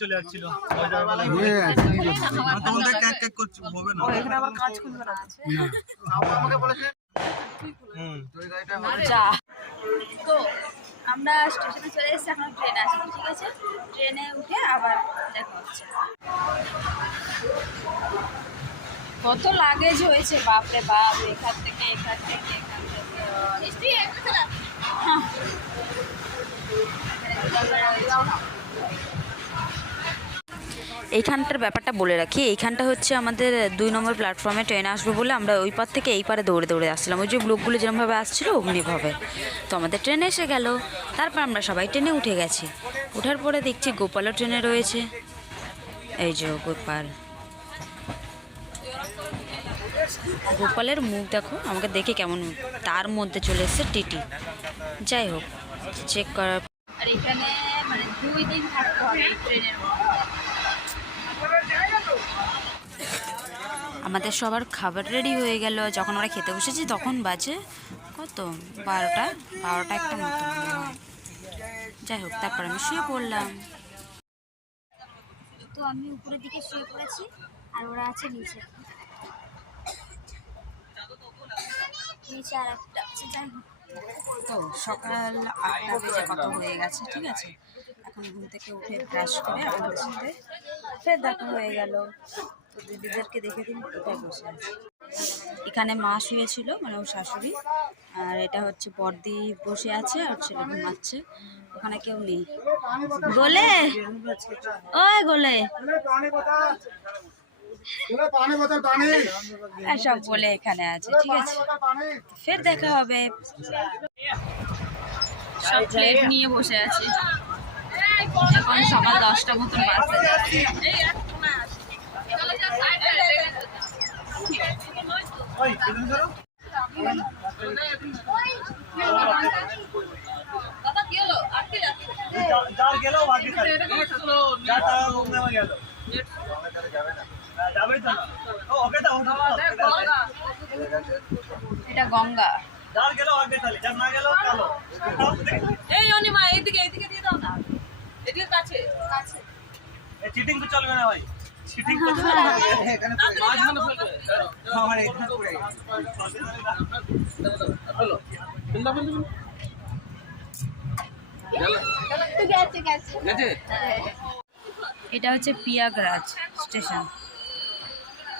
চলে যাচ্ছিল তো আমরা স্টেশনে চলে এসেছি, এখন ট্রেন আসি, ঠিক আছে? ট্রেনে উঠে আবার দেখা হচ্ছে। কত লাগেজ হয়েছে, বাপরে বাপ, এখান থেকে এখান থেকে এখান থেকে। এইখানটার ব্যাপারটা বলে রাখি, এইখানটা হচ্ছে আমাদের 2 নম্বর প্ল্যাটফর্মে ট্রেন আসবে বলে আমরা ওই পার থেকে এই পারে দৌড়ে দৌড়ে আসছিলাম, ওই যে লোকগুলো যেরকমভাবে আসছিলো অমনিভাবে। তো আমাদের ট্রেন এসে গেল, তারপর আমরা সবাই ট্রেনে উঠে গেছি। ওঠার পরে দেখছি গোপালও ট্রেনে রয়েছে, এই যে গোপাল। গোপালের মুখ দেখো, আমাকে দেখে কেমন, তার মধ্যে চলে এসছে টিটি। যাই হোক, চেক করার আর এখানে মানে 2 দিন থাকতে হবে ট্রেনের মধ্যে। আমাদের সবার খাবার রেডি হয়ে গেল, যখন আমরা খেতে বসেছি তখন বাজে কত 12টা একটা মতো। যাই হোক, তারপর আমি শুয়ে পড়লাম। তো আমি উপরের দিকে শুয়ে পড়েছি আর ওরা আছে নিচে, আর একটা আছে। যাই হোক, তো সকাল 8টা বেজে কত হয়ে গেছে, ঠিক আছে? এখন ঘুম থেকে উঠে ব্রাশ করে আমাদের সাথে ফের দেখা হয়ে গেল। তো দিদিদেরকে দেখে দিন কোথায় বসে আছে। এখানে মা শুয়েছিল, মানে ওর শাশুড়ি, আর এটা হচ্ছে বর্দি বসে আছে আর ছেলে ঘুমাচ্ছে। ওখানে কেউ নেই। গোলে, ওই গোলে সব বলে এখানে আছে, ঠিক আছে? ফের দেখা হবে। সব প্লেট নিয়ে বসে আছে, এখন সকাল 10টা মতন বাজতে যাচ্ছে। এটা গঙ্গা। এই অনিমা এইদিকে এইদিকে দিয়ে দাও না, এদিকে কাছে কাছে। চিটিং তো চলবে না ভাই, চিটিং তো এখানে মাঝখানে ফেলবে। আমার এখানে পড়ে হলো বন্ধ বন্ধ গেছে। এটা হচ্ছে পিয়াগরাজ স্টেশন,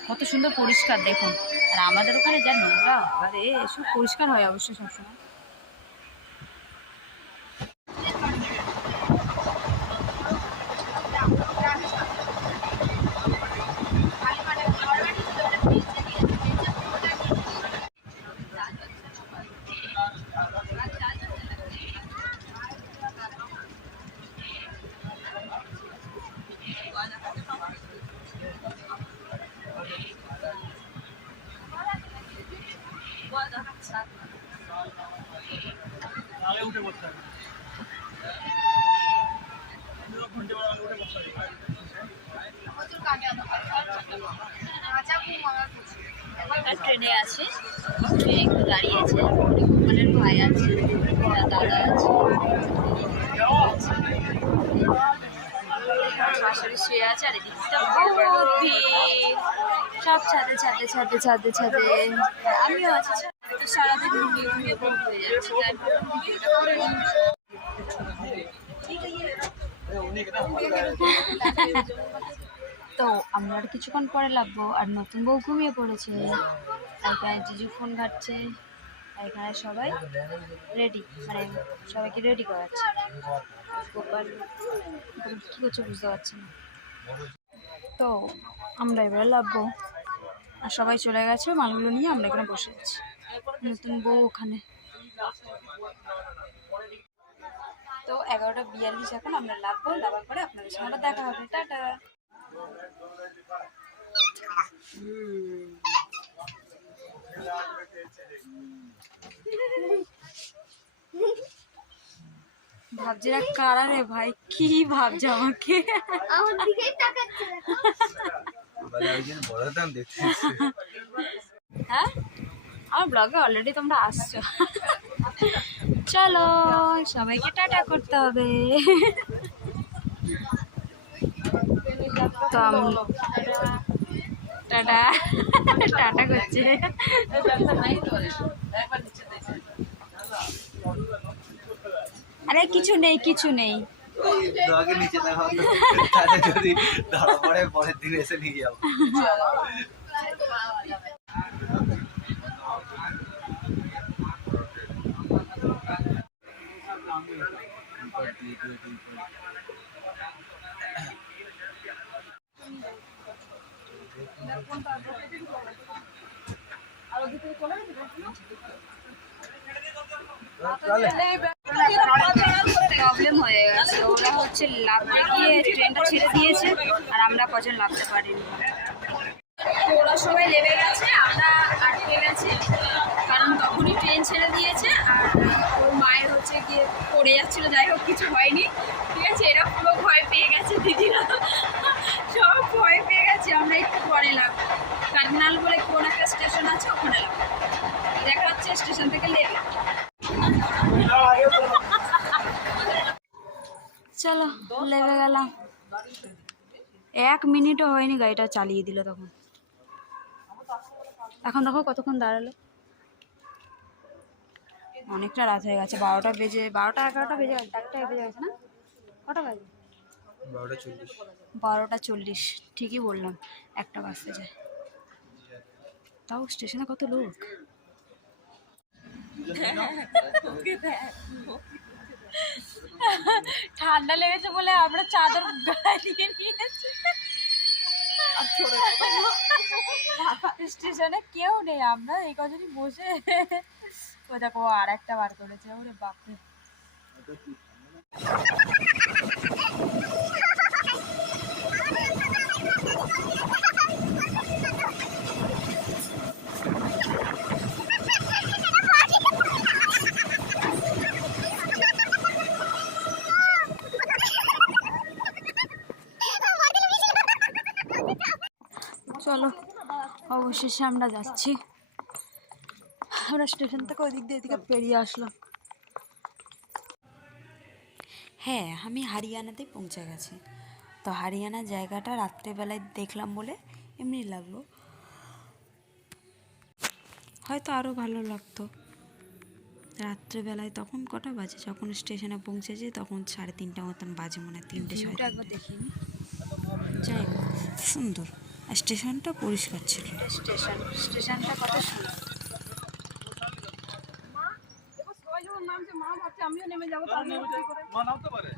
কত সুন্দর পরিষ্কার দেখুন। আর আমাদের ওখানে যা নোংরা, আরে এসব পরিষ্কার হয় অবশ্যই সবসময়। উঠে বসতে হবে। ট্রেনে আছে, ট্রেনে একটু দাঁড়িয়েছে, গোপালের ভাই আছে, দাদা আছে, শাশুড়ি শুয়ে আছে, আর এদিকটা বহুত ভিড়, সব ছাদে ছাদে ছাদে ছাদে ছাদে। আমিও আছি, সারাদিন ঘুমিয়ে ঘুমিয়ে বোর হয়ে যাচ্ছে, তাই ভিডিওটা করে নিই। তো আমরা আর কিছুক্ষণ পরে লাগবো, আর নতুন বউ ঘুমিয়ে পড়েছে, এখানে জিজু ফোন ঘাটছে, এখানে সবাই রেডি, মানে সবাইকে রেডি করাচ্ছে। গোপাল কী করছে বুঝতে পারছি না। তো আমরা এবারে লাগবো, আর সবাই চলে গেছে মালগুলো নিয়ে, আমরা এখানে বসে আছি, নতুন বউ ওখানে। তো 11:42 এখন আমরা লাগবো, লাগার পরে আপনাদের সঙ্গে আবার দেখা হবে। টাটা। ভাবছি না কারা রে ভাই, কি ভাবছে আমাকে, হ্যাঁ আমার ব্লগে অলরেডি তোমরা আসছো। চলো সবাইকে টাটা করতে হবে। তো টাটা টাটা করছে। আরে কিছু নেই কিছু নেই। আগে নিচে দেখা হতো, তাতে যদি ধরা পড়ে পরের দিন এসে নিয়ে যাবো। প্রবলেম হয়ে গেছে, ওরা হচ্ছে লাফতে গিয়ে ট্রেনটা ছেড়ে দিয়েছে আর আমরা কজন লাফতে পারিনি। তো ওরা সবাই নেমে গেছে, আমরা আটকে গেছি কারণ তখনই ট্রেন ছেড়ে দিয়েছে। আর ওর মায়ের হচ্ছে গিয়ে পড়ে যাচ্ছিলো, যাই হোক কিছু হয়নি, ঠিক আছে। এরা পুরো ভয় পেয়ে গেছে, দিদিরা সব ভয় পেয়ে গেছে। আমরা একটু পরে লাভ কার্নাল বলে কোন একটা স্টেশন আছে, ওখানে লাভ দেখা হচ্ছে স্টেশন থেকে লেগে। চলো লেগে গেলাম, 1 মিনিটও হয়নি গাড়িটা চালিয়ে দিল তখন। এখন দেখো কতক্ষণ দাঁড়ালো, অনেকটা রাত হয়ে গেছে, 12টা বেজে 12টা 11টা বেজে 1টা বেজে গেছে না, কটা বাজে? 12টা 40। ঠিকই বললাম, 1টা বাজতে যায়। তাও স্টেশনে কত লোক। ঠান্ডা লেগেছে বলে আমরা চাদর গায়ে নিয়েছি। স্টেশনে কেউ নেই, আমরা এই কজনই বসে। ও দেখো আর একটা বার করেছে, ওরে বাপরে। চলো অবশেষে আমরা যাচ্ছি। আমরা স্টেশন থেকে ওই দিক দিয়ে এদিকে পেরিয়ে আসলাম। হ্যাঁ, আমি হরিয়ানাতে পৌঁছে গেছি। তো হরিয়ানা জায়গাটা রাত্রেবেলায় দেখলাম বলে এমনি লাগলো, হয়তো আরও ভালো লাগতো রাত্রেবেলায়। তখন কটা বাজে যখন স্টেশনে পৌঁছেছি, তখন 3:30 মতন বাজে, মনে হয় 3টে 3:30। একবার দেখিনি, যাই হোক সুন্দর, আর স্টেশনটা পরিষ্কার ছিল। স্টেশনটা কত সুন্দর। আমিও নেমে যাবো, মা নামতে পারে।